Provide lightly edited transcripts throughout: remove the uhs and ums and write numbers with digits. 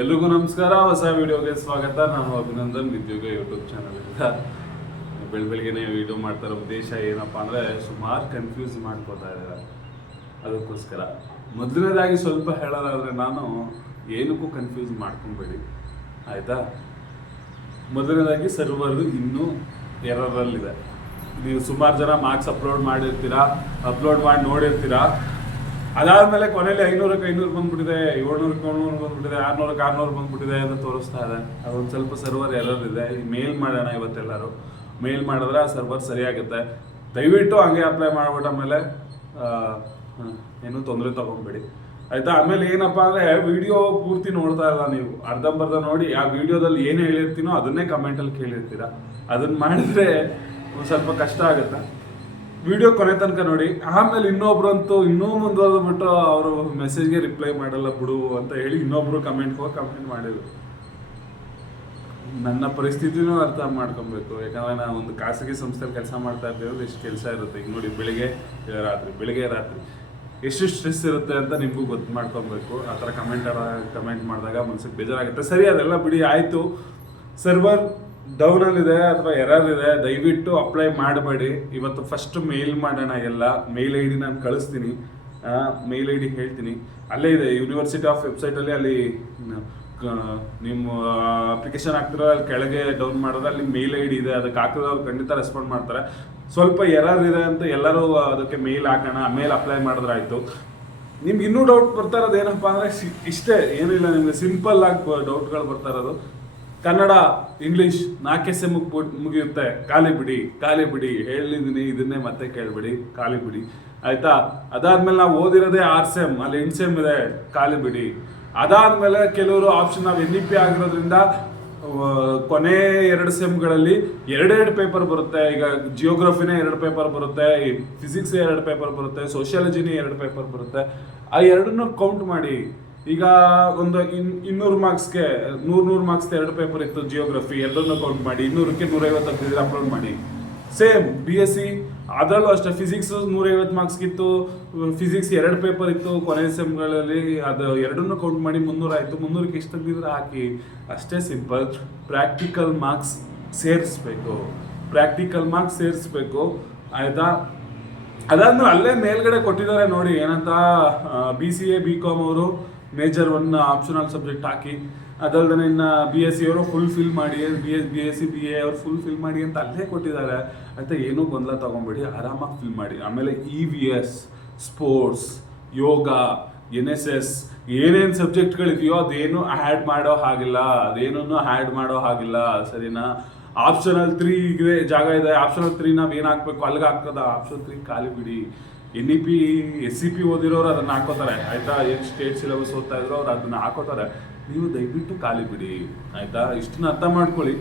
ಎಲ್ರಿಗೂ ನಮಸ್ಕಾರ. ಹೊಸ ವಿಡಿಯೋಗೆ ಸ್ವಾಗತ. ನಾನು ಅಭಿನಂದನ್ ನಿದ್ಯೋಗ ಯೂಟ್ಯೂಬ್ ಚಾನಲಿಂದ ಬೆಳಗ್ಗೆನೆ ವಿಡಿಯೋ ಮಾಡ್ತಾರೋ ಉದ್ದೇಶ ಏನಪ್ಪ ಅಂದರೆ ಸುಮಾರು ಕನ್ಫ್ಯೂಸ್ ಮಾಡ್ಕೋತಾ ಇದ್ದಾರೆ. ಅದಕ್ಕೋಸ್ಕರ ಮೊದಲನೇದಾಗಿ ಸ್ವಲ್ಪ ಹೇಳೋದಾದರೆ, ನಾನು ಏನಕ್ಕೂ ಕನ್ಫ್ಯೂಸ್ ಮಾಡ್ಕೊಬೇಡಿ ಆಯಿತಾ. ಮೊದಲನೇದಾಗಿ ಸರ್ವರ್ ಇನ್ನೂ ಎರರಲ್ಲಿದೆ. ನೀವು ಸುಮಾರು ಜನ ಮಾರ್ಕ್ಸ್ ಅಪ್ಲೋಡ್ ಮಾಡಿರ್ತೀರಾ, ಅಪ್ಲೋಡ್ ಮಾಡಿ ನೋಡಿರ್ತೀರಾ. ಅದಾದಮೇಲೆ ಕೊನೆಯಲ್ಲಿ 500ಕ್ಕೆ 500 ಬಂದ್ಬಿಟ್ಟಿದೆ, 700ಕ್ಕೆ 700 ಬಂದ್ಬಿಟ್ಟಿದೆ, 600ಕ್ಕೆ 600 ಬಂದ್ಬಿಟ್ಟಿದೆ ಅಂತ ತೋರಿಸ್ತಾ ಇದೆ. ಅದೊಂದು ಸ್ವಲ್ಪ ಸರ್ವರ್ ಎರರ್ ಇದೆ. ಈಗ ಮೇಲ್ ಮಾಡೋಣ ಇವತ್ತೆಲ್ಲರೂ. ಮೇಲ್ ಮಾಡಿದ್ರೆ ಆ ಸರ್ವರ್ ಸರಿಯಾಗುತ್ತೆ. ದಯವಿಟ್ಟು ಹಂಗೆ ಅಪ್ಲೈ ಮಾಡ್ಬಿಟ್ಟ ಮೇಲೆ ಏನೂ ತೊಂದರೆ ತೊಗೊಂಬೇಡಿ ಆಯಿತಾ. ಆಮೇಲೆ ಏನಪ್ಪ ಅಂದರೆ, ವಿಡಿಯೋ ಪೂರ್ತಿ ನೋಡ್ತಾ ಇಲ್ಲ ನೀವು, ಅರ್ಧಂಬರ್ಧ ನೋಡಿ ಆ ವಿಡಿಯೋದಲ್ಲಿ ಏನು ಹೇಳಿರ್ತೀನೋ ಅದನ್ನೇ ಕಮೆಂಟಲ್ಲಿ ಕೇಳಿರ್ತೀರ. ಅದನ್ನು ಮಾಡಿದ್ರೆ ಒಂದು ಸ್ವಲ್ಪ ಕಷ್ಟ ಆಗುತ್ತೆ. ವಿಡಿಯೋ ಕೊನೆ ತನಕ ನೋಡಿ. ಆಮೇಲೆ ಇನ್ನೊಬ್ರಂತೂ ಇನ್ನೂ ಮುಂದುವರೆದ್ಬಿಟ್ಟು ಅವರು ಮೆಸೇಜ್ಗೆ ರಿಪ್ಲೈ ಮಾಡಲ್ಲ ಬಿಡು ಅಂತ ಹೇಳಿ ಇನ್ನೊಬ್ರು ಕಮೆಂಟ್ ಮಾಡಿದ್ರು. ನನ್ನ ಪರಿಸ್ಥಿತಿನೂ ಅರ್ಥ ಮಾಡ್ಕೊಬೇಕು. ಯಾಕಂದರೆ ನಾನು ಒಂದು ಖಾಸಗಿ ಸಂಸ್ಥೆಯಲ್ಲಿ ಕೆಲಸ ಮಾಡ್ತಾ ಇರ್ತೀವಿ. ಎಷ್ಟು ಕೆಲಸ ಇರುತ್ತೆ ಈಗ ನೋಡಿ, ಬೆಳಿಗ್ಗೆ ರಾತ್ರಿ ಎಷ್ಟು ಸ್ಟ್ರೆಸ್ ಇರುತ್ತೆ ಅಂತ ನಿಮಗೂ ಗೊತ್ತು ಮಾಡ್ಕೊಬೇಕು. ಆ ಥರ ಕಮೆಂಟ್ ಮಾಡಿದಾಗ ಮನ್ಸಿಗೆ ಬೇಜಾರಾಗುತ್ತೆ. ಸರಿ, ಅದೆಲ್ಲ ಬಿಡಿ, ಆಯಿತು. ಸರ್ವರ್ ಡೌನಲ್ಲಿದೆ ಅಥವಾ ಎರರ್ ಇದೆ, ದಯವಿಟ್ಟು ಅಪ್ಲೈ ಮಾಡಬೇಡಿ. ಇವತ್ತು ಫಸ್ಟ್ ಮೇಲ್ ಮಾಡೋಣ. ಎಲ್ಲ ಮೇಲ್ ಐ ಡಿ ನಾನು ಕಳಿಸ್ತೀನಿ, ಮೇಲ್ ಐ ಡಿ ಹೇಳ್ತೀನಿ. ಅಲ್ಲೇ ಇದೆ ಯೂನಿವರ್ಸಿಟಿ ಆಫ್ ವೆಬ್ಸೈಟಲ್ಲಿ. ಅಲ್ಲಿ ನಿಮ್ಮ ಅಪ್ಲಿಕೇಶನ್ ಹಾಕ್ತಿರೋ ಅಲ್ಲಿ ಕೆಳಗೆ ಡೌನ್ ಮಾಡಿದ್ರೆ ಅಲ್ಲಿ ಮೇಲ್ ಐ ಡಿ ಇದೆ. ಅದಕ್ಕೆ ಹಾಕಿದ್ರೆ ಅವ್ರು ಖಂಡಿತ ರೆಸ್ಪಾಂಡ್ ಮಾಡ್ತಾರೆ. ಸ್ವಲ್ಪ ಎರರ್ ಇದೆ ಅಂತ ಎಲ್ಲರೂ ಅದಕ್ಕೆ ಮೇಲ್ ಹಾಕೋಣ, ಮೇಲ್ ಅಪ್ಲೈ ಮಾಡಿದ್ರಾಯ್ತು. ನಿಮ್ಗೆ ಇನ್ನೂ ಡೌಟ್ ಬರ್ತಾ ಇರೋದು ಏನಪ್ಪ ಅಂದರೆ, ಇಷ್ಟೇ, ಏನಿಲ್ಲ. ನಿಮಗೆ ಸಿಂಪಲ್ ಆಗಿ ಡೌಟ್ಗಳು ಬರ್ತಾ ಇರೋದು. ಕನ್ನಡ ಇಂಗ್ಲೀಷ್ 4 ಸೆಮ್ಗೆ ಮುಗಿಯುತ್ತೆ, ಖಾಲಿ ಬಿಡಿ ಹೇಳಿದ್ದೀನಿ. ಇದನ್ನೇ ಮತ್ತೆ ಕೇಳ್ಬಿಡಿ, ಖಾಲಿ ಬಿಡಿ ಆಯಿತಾ. ಅದಾದ್ಮೇಲೆ ನಾವು ಓದಿರೋದೇ 6 ಸೆಮ್, ಅಲ್ಲಿ 8 ಸೆಮ್ ಇದೆ, ಖಾಲಿ ಬಿಡಿ. ಅದಾದ್ಮೇಲೆ ಕೆಲವರು ಆಪ್ಷನ್ ನಾವು NEP ಆಗಿರೋದ್ರಿಂದ ಕೊನೆ 2 ಸೆಮ್ಗಳಲ್ಲಿ 2 ಪೇಪರ್ ಬರುತ್ತೆ. ಈಗ ಜಿಯೋಗ್ರಫಿನೇ 2 ಪೇಪರ್ ಬರುತ್ತೆ, ಫಿಸಿಕ್ಸ್ 2 ಪೇಪರ್ ಬರುತ್ತೆ, ಸೋಷಿಯಾಲಜಿನೇ 2 ಪೇಪರ್ ಬರುತ್ತೆ. ಆ 2 ಕೌಂಟ್ ಮಾಡಿ. ಈಗ ಒಂದು 200 ಮಾರ್ಕ್ಸ್ಗೆ 100 ಮಾರ್ಕ್ಸ್ಗೆ 2 ಪೇಪರ್ ಇತ್ತು ಜಿಯೋಗ್ರಫಿ, 2 ಕೌಂಟ್ ಮಾಡಿ. 200ಕ್ಕೆ 150 ತೆಗೆದಿದ್ರೆ ಅಪ್ಲೋಡ್ ಮಾಡಿ. ಸೇಮ್ BSc ಅದರಲ್ಲೂ ಅಷ್ಟೇ, ಫಿಸಿಕ್ಸ್ 150 ಮಾರ್ಕ್ಸ್ಗಿತ್ತು, ಫಿಸಿಕ್ಸ್ 2 ಪೇಪರ್ ಇತ್ತು ಕೊನೆ ಸೆಮ್ಗಳಲ್ಲಿ. ಅದು 2 ಕೌಂಟ್ ಮಾಡಿ 300 ಆಯಿತು. 300ಕ್ಕೆ ಎಷ್ಟು ತೆಗೆದಿದ್ರೆ ಹಾಕಿ, ಅಷ್ಟೇ ಸಿಂಪಲ್. ಪ್ರಾಕ್ಟಿಕಲ್ ಮಾರ್ಕ್ಸ್ ಸೇರಿಸ್ಬೇಕು ಆಯಿತಾ. ಅದಾದ್ಮೇಲೆ ಅಲ್ಲೇ ಮೇಲ್ಗಡೆ ಕೊಟ್ಟಿದ್ದಾರೆ ನೋಡಿ, ಏನಂತ, BCA BCom ಅವರು ಮೇಜರ್ 1 ಆಪ್ಷನಲ್ ಸಬ್ಜೆಕ್ಟ್ ಹಾಕಿ. ಅದಲ್ಲದೆ ಇನ್ನು BSc ಅವರು ಫುಲ್ ಫಿಲ್ ಮಾಡಿ, BSc BA ಅವರು ಫುಲ್ ಫಿಲ್ ಮಾಡಿ ಅಂತ ಅಲ್ಲೇ ಕೊಟ್ಟಿದ್ದಾರೆ ಆಯಿತಾ. ಏನೂ ಗೊಂದಲ ತೊಗೊಂಬೇಡಿ, ಆರಾಮಾಗಿ ಫಿಲ್ ಮಾಡಿ. ಆಮೇಲೆ EVS, ಸ್ಪೋರ್ಟ್ಸ್, ಯೋಗ, NSS ಏನೇನು ಸಬ್ಜೆಕ್ಟ್ಗಳಿದೆಯೋ ಅದೇನು ಆ್ಯಡ್ ಮಾಡೋ ಹಾಗಿಲ್ಲ, ಸರಿನಾ. ಆಪ್ಷನಲ್ 3 ಇದೆ, ಜಾಗ ಇದೆ. ಆಪ್ಷನಲ್ 3 ನಾವು ಏನು ಹಾಕ್ಬೇಕು ಅಲ್ಲಿಗೆ ಹಾಕೋದ. ಆಪ್ಷನ್ 3 ಖಾಲಿ ಬಿಡಿ. NEP SCP ಓದಿರೋರು ಅದನ್ನು ಹಾಕೋತಾರೆ ಆಯಿತಾ. ಏನು ಸ್ಟೇಟ್ ಸಿಲೆಬಸ್ ಓದ್ತಾ ಇದ್ರು ಅವ್ರು ಅದನ್ನು ಹಾಕೋತಾರೆ. ನೀವು ದಯವಿಟ್ಟು ಖಾಲಿ ಬಿಡಿ ಆಯಿತಾ. ಇಷ್ಟನ್ನ ಅರ್ಥ ಮಾಡ್ಕೊಳ್ಳಿ.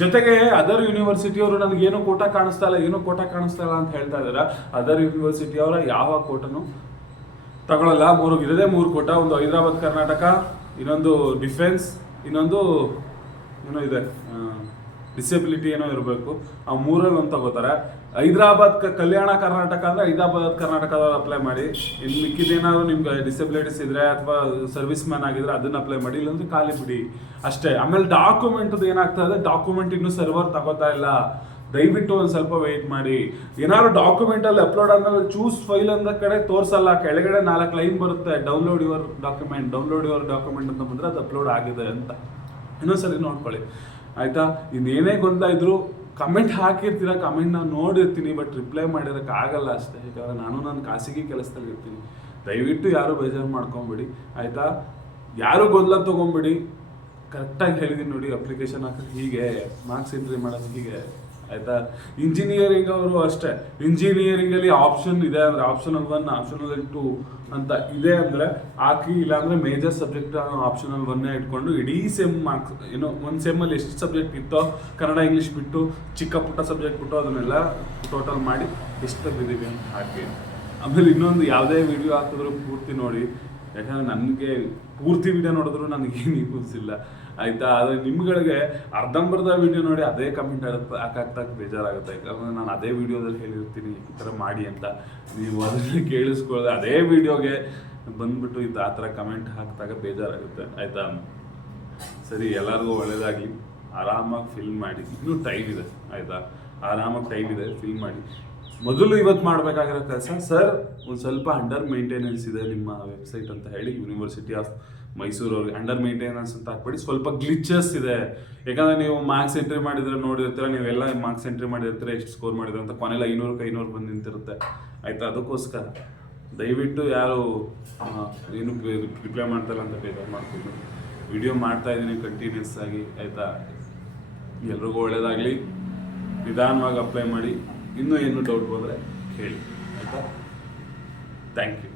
ಜೊತೆಗೆ ಅದರ್ ಯೂನಿವರ್ಸಿಟಿಯವರು ನನಗೇನೋ ಕೋಟ ಕಾಣಿಸ್ತಾ ಇಲ್ಲ ಅಂತ ಹೇಳ್ತಾ ಇದ್ದಾರೆ. ಅದರ್ ಯೂನಿವರ್ಸಿಟಿಯವರ ಯಾವ ಕೋಟನು ತಗೊಳ್ಳಲ್ಲ. ಇರೋದೇ 3 ಕೋಟ. ಒಂದು ಹೈದರಾಬಾದ್ ಕರ್ನಾಟಕ, ಇನ್ನೊಂದು ಡಿಫೆನ್ಸ್, ಇನ್ನೊಂದು ಏನೋ ಇದೆ ಡಿಸೆಬಿಲಿಟಿ ಏನೋ ಇರಬೇಕು. ಆ 3ರಲ್ಲಿ ಒಂದು ತಗೋತಾರೆ. ಹೈದರಾಬಾದ್ ಕಲ್ಯಾಣ ಕರ್ನಾಟಕ ಅಂದರೆ ಹೈದರಾಬಾದ್ ಕರ್ನಾಟಕದವ್ರು ಅಪ್ಲೈ ಮಾಡಿ. ಇನ್ನು ಮಿಕ್ಕಿದೇನಾದ್ರು ನಿಮ್ಗೆ ಡಿಸೆಬಿಲಿಟೀಸ್ ಇದ್ದರೆ ಅಥವಾ ಸರ್ವಿಸ್ ಮ್ಯಾನ್ ಆಗಿದ್ರೆ ಅದನ್ನು ಅಪ್ಲೈ ಮಾಡಿ, ಇಲ್ಲಾಂದ್ರೆ ಖಾಲಿ ಬಿಡಿ ಅಷ್ಟೇ. ಆಮೇಲೆ ಡಾಕ್ಯುಮೆಂಟ್ದು ಏನಾಗ್ತಾ ಇದೆ, ಡಾಕ್ಯುಮೆಂಟ್ ಇನ್ನೂ ಸರ್ವರ್ ತಗೋತಾ ಇಲ್ಲ. ದಯವಿಟ್ಟು ಒಂದು ಸ್ವಲ್ಪ ವೆಯ್ಟ್ ಮಾಡಿ. ಏನಾದ್ರು ಡಾಕ್ಯುಮೆಂಟಲ್ಲಿ ಅಪ್ಲೋಡ್ ಆದಮೇಲೆ ಚೂಸ್ ಫೈಲ್ ಅಂದ ಕಡೆ ತೋರಿಸಲ್ಲ, ಕೆಳಗಡೆ 4 ಲೈನ್ ಬರುತ್ತೆ, ಡೌನ್ಲೋಡ್ ಯುವರ್ ಡಾಕ್ಯುಮೆಂಟ್ ಅಂತ ಬಂದರೆ ಅದು ಅಪ್ಲೋಡ್ ಆಗಿದೆ ಅಂತ. ಇನ್ನೊಂದ್ಸರಿ ನೋಡ್ಕೊಳ್ಳಿ ಆಯಿತಾ. ಇನ್ನೇನೇ ಗೊಂದಲ ಇದ್ರು ಕಮೆಂಟ್ ಹಾಕಿರ್ತೀರ, ಕಮೆಂಟ್ ನಾನು ನೋಡಿರ್ತೀನಿ, ಬಟ್ ರಿಪ್ಲೈ ಮಾಡಿರೋಕ್ಕಾಗಲ್ಲ ಅಷ್ಟೇ. ಯಾಕಂದರೆ ನಾನು ಖಾಸಗಿ ಕೆಲಸದಲ್ಲಿ ಇರ್ತೀನಿ. ದಯವಿಟ್ಟು ಯಾರು ಬೇಜಾರು ಮಾಡ್ಕೊಂಬಿಡಿ ಆಯಿತಾ. ಯಾರು ಗೊಂದಲ ತೊಗೊಂಬಿಡಿ. ಕರೆಕ್ಟಾಗಿ ಹೇಳಿದ್ದೀನಿ ನೋಡಿ, ಅಪ್ಲಿಕೇಶನ್ ಹಾಕೋದು ಹೀಗೆ, ಮಾರ್ಕ್ಸ್ ಎಂಟ್ರಿ ಮಾಡೋದು ಹೀಗೆ ಆಯಿತಾ. ಇಂಜಿನಿಯರಿಂಗ್ ಅವರು ಅಷ್ಟೇ. ಇಂಜಿನಿಯರಿಂಗಲ್ಲಿ ಆಪ್ಷನ್ ಇದೆ ಅಂದರೆ ಆಪ್ಷನಲ್ 1, ಆಪ್ಷನಲ್ 2 ಅಂತ ಇದೆ ಅಂದರೆ ಹಾಕಿ. ಇಲ್ಲಾಂದರೆ ಮೇಜರ್ ಸಬ್ಜೆಕ್ಟ್ ಆಪ್ಷನಲ್ 1 ಇಟ್ಕೊಂಡು ಇಡೀ ಸೆಮ್ ಮಾರ್ಕ್ಸ್, ಏನೋ ಒಂದು ಸೆಮ್ಮಲ್ಲಿ ಎಷ್ಟು ಸಬ್ಜೆಕ್ಟ್ ಇತ್ತೋ ಕನ್ನಡ ಇಂಗ್ಲೀಷ್ ಬಿಟ್ಟು ಚಿಕ್ಕ ಪುಟ್ಟ ಸಬ್ಜೆಕ್ಟ್ ಬಿಟ್ಟು ಅದನ್ನೆಲ್ಲ ಟೋಟಲ್ ಮಾಡಿ ಎಷ್ಟು ತೆಗೆದಿದ್ದೀವಿ ಅಂತ ಹಾಕಿ. ಆಮೇಲೆ ಇನ್ನೊಂದು, ಯಾವುದೇ ವಿಡಿಯೋ ಹಾಕಿದ್ರು ಪೂರ್ತಿ ನೋಡಿ. ಯಾಕಂದರೆ ನನಗೆ ಪೂರ್ತಿ ವಿಡಿಯೋ ನೋಡಿದ್ರು ನನಗೇನು ಯೂಸ್ ಇಲ್ಲ ಆಯಿತಾ. ಆದರೆ ನಿಮ್ಗಳಿಗೆ ಅರ್ಧಂಬರ್ಧ ವಿಡಿಯೋ ನೋಡಿ ಅದೇ ಕಮೆಂಟ್ ಹಾಕಾಗ್ತಾ ಬೇಜಾರಾಗುತ್ತೆ. ಯಾಕಂದರೆ ನಾನು ಅದೇ ವಿಡಿಯೋದಲ್ಲಿ ಹೇಳಿರ್ತೀನಿ ಈ ಥರ ಮಾಡಿ ಅಂತ. ನೀವು ಅದನ್ನು ಕೇಳಿಸ್ಕೊಳ್ಳದೆ ಅದೇ ವಿಡಿಯೋಗೆ ಬಂದುಬಿಟ್ಟು ಆ ಥರ ಕಮೆಂಟ್ ಹಾಕಿದಾಗ ಬೇಜಾರಾಗುತ್ತೆ ಆಯಿತಾ. ಸರಿ, ಎಲ್ಲರಿಗೂ ಒಳ್ಳೇದಾಗಲಿ. ಆರಾಮಾಗಿ ಫಿಲ್ ಮಾಡಿ, ಇನ್ನೂ ಟೈಮ್ ಇದೆ ಆಯಿತಾ, ಆರಾಮಾಗಿ ಟೈಮ್ ಇದೆ, ಫಿಲ್ ಮಾಡಿ. ಮೊದಲು ಇವತ್ತು ಮಾಡಬೇಕಾಗಿರೋ ಕೆಲಸ, ಸರ್ ಒಂದು ಸ್ವಲ್ಪ ಅಂಡರ್ ಮೇಂಟೆನೆನ್ಸ್ ಇದೆ ನಿಮ್ಮ ವೆಬ್ಸೈಟ್ ಅಂತ ಹೇಳಿ ಯೂನಿವರ್ಸಿಟಿ ಆಫ್ ಮೈಸೂರು ಅವ್ರಿಗೆ ಅಂಡರ್ ಮೇಂಟೆನೆನ್ಸ್ ಅಂತ ಹಾಕ್ಬೇಡಿ, ಸ್ವಲ್ಪ ಗ್ಲಿಚಸ್ ಇದೆ. ಯಾಕಂದರೆ ನೀವು ಮಾರ್ಕ್ಸ್ ಎಂಟ್ರಿ ಮಾಡಿದ್ರೆ ನೋಡಿರ್ತೀರ, ನೀವೆಲ್ಲ ಮಾರ್ಕ್ಸ್ ಎಂಟ್ರಿ ಮಾಡಿರ್ತೀರ, ಎಷ್ಟು ಸ್ಕೋರ್ ಮಾಡಿದ್ರೆ ಅಂತ, ಕೊನೆಯಲ್ಲಿ 500 ಬಂದು ನಿಂತಿರುತ್ತೆ ಆಯಿತಾ. ಅದಕ್ಕೋಸ್ಕರ ದಯವಿಟ್ಟು ಯಾರು ಏನು ರಿಪ್ಲೈ ಮಾಡ್ತಾಯಿಲ್ಲ ಅಂತ ಬೇಜಾರು ಮಾಡ್ಕೊಂಡು ವಿಡಿಯೋ ಮಾಡ್ತಾ ಇದ್ದೀನಿ ಕಂಟಿನ್ಯೂಸ್ ಆಗಿ ಆಯಿತಾ. ಎಲ್ರಿಗೂ ಒಳ್ಳೇದಾಗಲಿ, ನಿಧಾನವಾಗಿ ಅಪ್ಲೈ ಮಾಡಿ. ಇನ್ನೂ ಏನು ಡೌಟ್ ಬಂದರೆ ಹೇಳಿ ಆಯಿತಾ. Thank you.